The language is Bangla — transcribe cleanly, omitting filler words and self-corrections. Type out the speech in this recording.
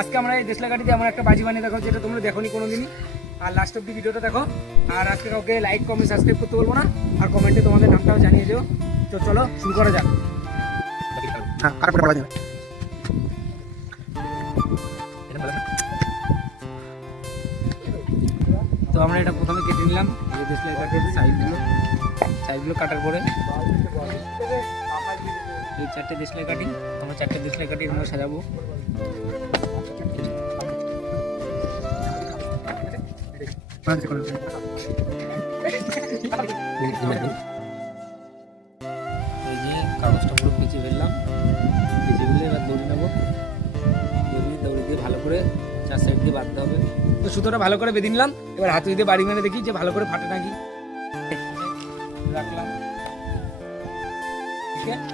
আজকে আমরা এই দেশলাই কাঠিতে এমন একটা বাজি বানিয়ে দেখো যেটা তোমরা দেখোনি কোনোদিনই। আর লাস্ট অব্দি ভিডিওটা দেখো। আর আজকে কাউকে লাইক কমেন্ট সাবস্ক্রাইব করতে বলবো না, আর কমেন্টে তোমাদের নামটাও জানিয়ে দিও। তো চলো শুরু করা যাক। তো আমরা এটা প্রথমে কেটে নিলাম, এই দেশলাই কাঠের সাইডগুলো কাটার পরে এই 4টে দেশলাই কাঠি, আমরা 4টে দেশলাই কাঠি আমরা সাজাবো। এই যে কাগজটা পুরো পেঁচে ফেললাম, পেঁচে ফেলে এবার দড়ি নেবো, দড়ি দিয়ে ভালো করে 4 সাইড দিয়ে বাঁধতে হবে। তো সুতোটা ভালো করে বেঁধে নিলাম, এবার হাতে দিয়ে বাড়ি মেরে দেখি যে ভালো করে ফাটে নাকি। রাখলাম, ঠিক আছে।